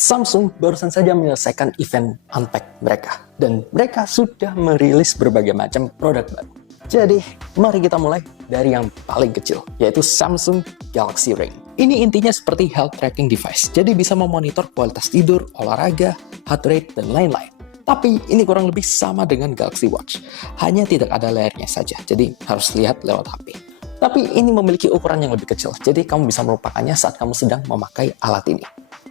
Samsung barusan saja menyelesaikan event Unpacked mereka, dan mereka sudah merilis berbagai macam produk baru. Jadi, mari kita mulai dari yang paling kecil, yaitu Samsung Galaxy Ring. Ini intinya seperti health tracking device, jadi bisa memonitor kualitas tidur, olahraga, heart rate, dan lain-lain. Tapi ini kurang lebih sama dengan Galaxy Watch, hanya tidak ada layarnya saja, jadi harus lihat lewat HP. Tapi ini memiliki ukuran yang lebih kecil, jadi kamu bisa melupakannya saat kamu sedang memakai alat ini.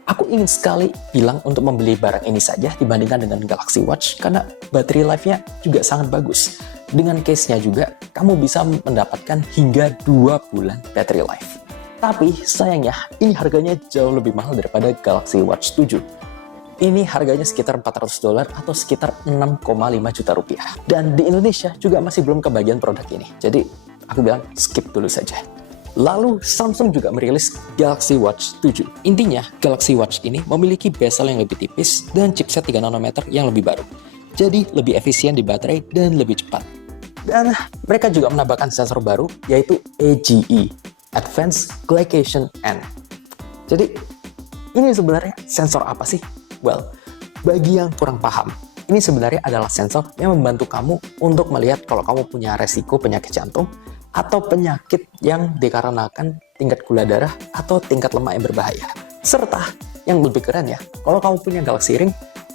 Aku ingin sekali bilang untuk membeli barang ini saja dibandingkan dengan Galaxy Watch karena battery life-nya juga sangat bagus. Dengan case-nya juga, kamu bisa mendapatkan hingga 2 bulan battery life. Tapi sayangnya, ini harganya jauh lebih mahal daripada Galaxy Watch 7. Ini harganya sekitar $400 atau sekitar 6,5 juta rupiah. Dan di Indonesia juga masih belum kebagian produk ini. Jadi, aku bilang skip dulu saja. Lalu Samsung juga merilis Galaxy Watch 7. Intinya, Galaxy Watch ini memiliki bezel yang lebih tipis dan chipset 3 nanometer yang lebih baru. Jadi lebih efisien di baterai dan lebih cepat. Dan mereka juga menambahkan sensor baru yaitu AGE, Advanced Glycation End. Jadi ini sebenarnya sensor apa sih? Well, bagi yang kurang paham, ini sebenarnya adalah sensor yang membantu kamu untuk melihat kalau kamu punya resiko penyakit jantung atau penyakit yang dikarenakan tingkat gula darah atau tingkat lemak yang berbahaya. Serta yang lebih keren ya, kalau kamu punya Galaxy Ring,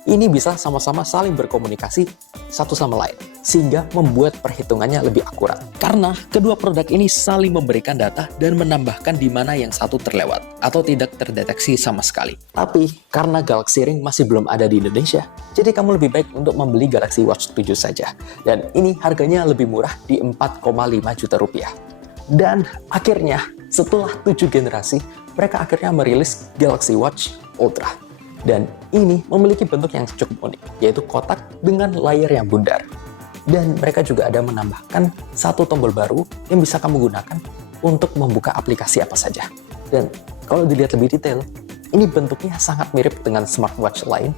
ini bisa sama-sama saling berkomunikasi satu sama lain, sehingga membuat perhitungannya lebih akurat. Karena kedua produk ini saling memberikan data dan menambahkan di mana yang satu terlewat atau tidak terdeteksi sama sekali. Tapi karena Galaxy Ring masih belum ada di Indonesia, jadi kamu lebih baik untuk membeli Galaxy Watch 7 saja. Dan ini harganya lebih murah di 4,5 juta rupiah. Dan akhirnya, setelah 7 generasi, mereka akhirnya merilis Galaxy Watch Ultra. Dan ini memiliki bentuk yang cukup unik, yaitu kotak dengan layar yang bundar. Dan mereka juga ada menambahkan satu tombol baru yang bisa kamu gunakan untuk membuka aplikasi apa saja. Dan kalau dilihat lebih detail, ini bentuknya sangat mirip dengan smartwatch lain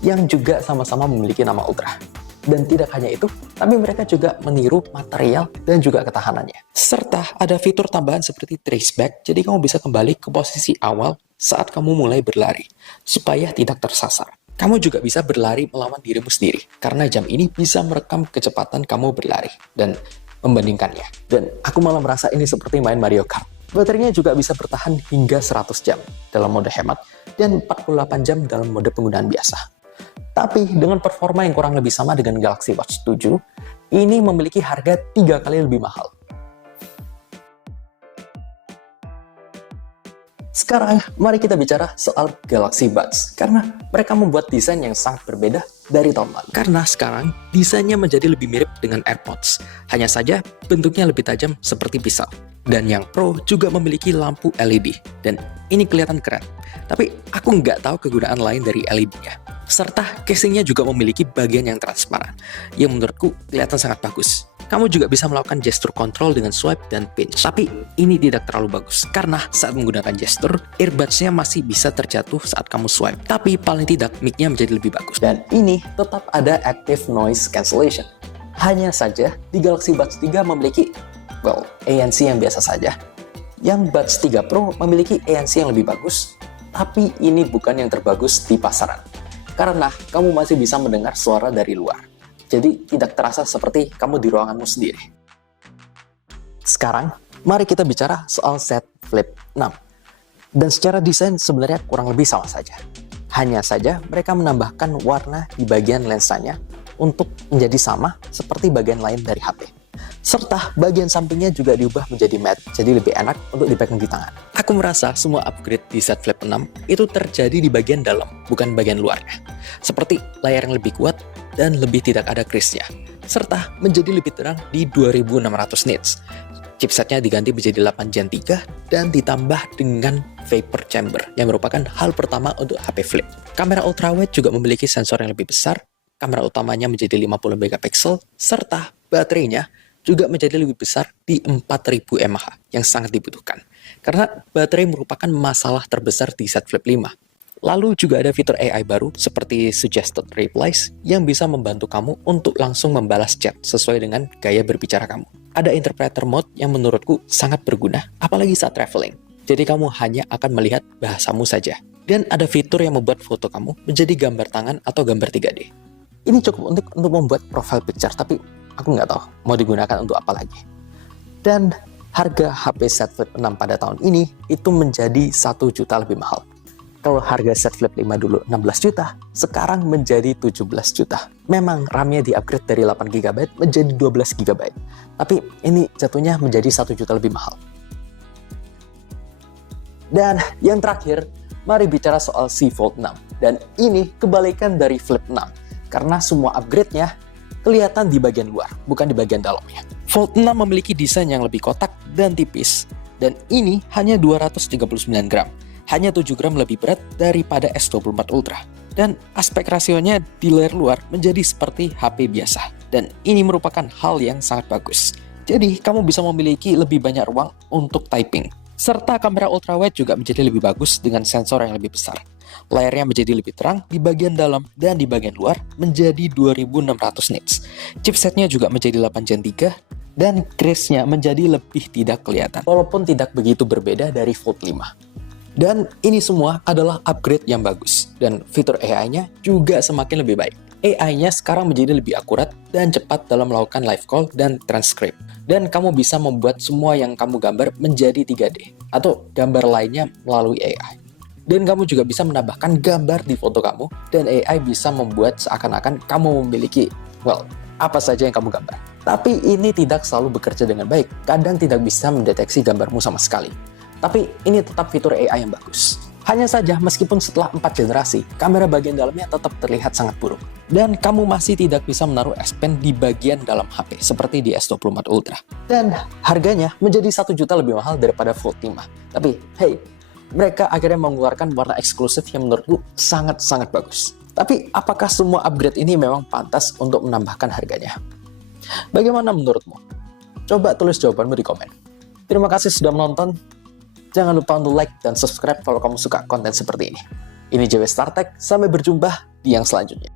yang juga sama-sama memiliki nama Ultra. Dan tidak hanya itu, tapi mereka juga meniru material dan juga ketahanannya. Serta ada fitur tambahan seperti trace back, jadi kamu bisa kembali ke posisi awal saat kamu mulai berlari, supaya tidak tersasar. Kamu juga bisa berlari melawan dirimu sendiri, karena jam ini bisa merekam kecepatan kamu berlari, dan membandingkannya. Dan aku malah merasa ini seperti main Mario Kart. Baterainya juga bisa bertahan hingga 100 jam dalam mode hemat, dan 48 jam dalam mode penggunaan biasa. Tapi dengan performa yang kurang lebih sama dengan Galaxy Watch 7, ini memiliki harga 3 kali lebih mahal. Sekarang, mari kita bicara soal Galaxy Buds, karena mereka membuat desain yang sangat berbeda dari tahun lalu. Karena sekarang, desainnya menjadi lebih mirip dengan AirPods, hanya saja bentuknya lebih tajam seperti pisau. Dan yang Pro juga memiliki lampu LED, dan ini kelihatan keren. Tapi aku nggak tahu kegunaan lain dari LED-nya. Serta casingnya juga memiliki bagian yang transparan, yang menurutku kelihatan sangat bagus. Kamu juga bisa melakukan gesture control dengan swipe dan pinch. Tapi ini tidak terlalu bagus, karena saat menggunakan gesture, earbuds-nya masih bisa terjatuh saat kamu swipe. Tapi paling tidak, mic-nya menjadi lebih bagus. Dan ini tetap ada active noise cancellation. Hanya saja, di Galaxy Buds 3 memiliki, ANC yang biasa saja. Yang Buds 3 Pro memiliki ANC yang lebih bagus, tapi ini bukan yang terbagus di pasaran. Karena kamu masih bisa mendengar suara dari luar. Jadi tidak terasa seperti kamu di ruanganmu sendiri. Sekarang, mari kita bicara soal Z Flip 6. Dan secara desain sebenarnya kurang lebih sama saja. Hanya saja mereka menambahkan warna di bagian lensanya untuk menjadi sama seperti bagian lain dari HP. Serta bagian sampingnya juga diubah menjadi matte, jadi lebih enak untuk dipegang di tangan. Aku merasa semua upgrade di Z Flip 6 itu terjadi di bagian dalam, bukan bagian luarnya. Seperti layar yang lebih kuat dan lebih tidak ada crease-nya. Serta menjadi lebih terang di 2600 nits. Chipsetnya diganti menjadi 8 Gen 3 dan ditambah dengan vapor chamber yang merupakan hal pertama untuk HP Flip. Kamera ultrawide juga memiliki sensor yang lebih besar, kamera utamanya menjadi 50 megapiksel, serta baterainya juga menjadi lebih besar di 4000 mAh yang sangat dibutuhkan. Karena baterai merupakan masalah terbesar di Z Flip 5. Lalu juga ada fitur AI baru seperti Suggested Replies yang bisa membantu kamu untuk langsung membalas chat sesuai dengan gaya berbicara kamu. Ada Interpreter Mode yang menurutku sangat berguna, apalagi saat traveling. Jadi kamu hanya akan melihat bahasamu saja. Dan ada fitur yang membuat foto kamu menjadi gambar tangan atau gambar 3D. Ini cukup unik untuk membuat profile picture, tapi aku nggak tahu mau digunakan untuk apa lagi. Dan harga HP Z Flip 6 pada tahun ini itu menjadi 1 juta lebih mahal. Kalau harga Z Flip 5 dulu 16 juta, sekarang menjadi 17 juta. Memang RAM-nya di-upgrade dari 8 GB menjadi 12 GB. Tapi ini jatuhnya menjadi 1 juta lebih mahal. Dan yang terakhir, mari bicara soal Z Fold 6. Dan ini kebalikan dari Flip 6. Karena semua upgrade-nya kelihatan di bagian luar, bukan di bagian dalamnya. Fold 6 memiliki desain yang lebih kotak dan tipis. Dan ini hanya 239 gram. Hanya 7 gram lebih berat daripada S24 Ultra. Dan aspek rasionya di layar luar menjadi seperti HP biasa. Dan ini merupakan hal yang sangat bagus. Jadi, kamu bisa memiliki lebih banyak ruang untuk typing. Serta kamera ultrawide juga menjadi lebih bagus dengan sensor yang lebih besar. Layarnya menjadi lebih terang di bagian dalam dan di bagian luar menjadi 2600 nits. Chipsetnya juga menjadi 8 Gen 3 dan case-nya menjadi lebih tidak kelihatan. Walaupun tidak begitu berbeda dari Fold 5. Dan ini semua adalah upgrade yang bagus. Dan fitur AI-nya juga semakin lebih baik. AI-nya sekarang menjadi lebih akurat dan cepat dalam melakukan live call dan transcript. Dan kamu bisa membuat semua yang kamu gambar menjadi 3D. Atau gambar lainnya melalui AI. Dan kamu juga bisa menambahkan gambar di foto kamu. Dan AI bisa membuat seakan-akan kamu memiliki, apa saja yang kamu gambar. Tapi ini tidak selalu bekerja dengan baik. Kadang tidak bisa mendeteksi gambarmu sama sekali. Tapi ini tetap fitur AI yang bagus. Hanya saja meskipun setelah 4 generasi, kamera bagian dalamnya tetap terlihat sangat buruk. Dan kamu masih tidak bisa menaruh S Pen di bagian dalam HP, seperti di S24 Ultra. Dan harganya menjadi 1 juta lebih mahal daripada Fold 5. Tapi, hey, mereka akhirnya mengeluarkan warna eksklusif yang menurutku sangat-sangat bagus. Tapi, apakah semua upgrade ini memang pantas untuk menambahkan harganya? Bagaimana menurutmu? Coba tulis jawabanmu di komen. Terima kasih sudah menonton. Jangan lupa untuk like dan subscribe kalau kamu suka konten seperti ini. Ini JW StarTech, sampai berjumpa di yang selanjutnya.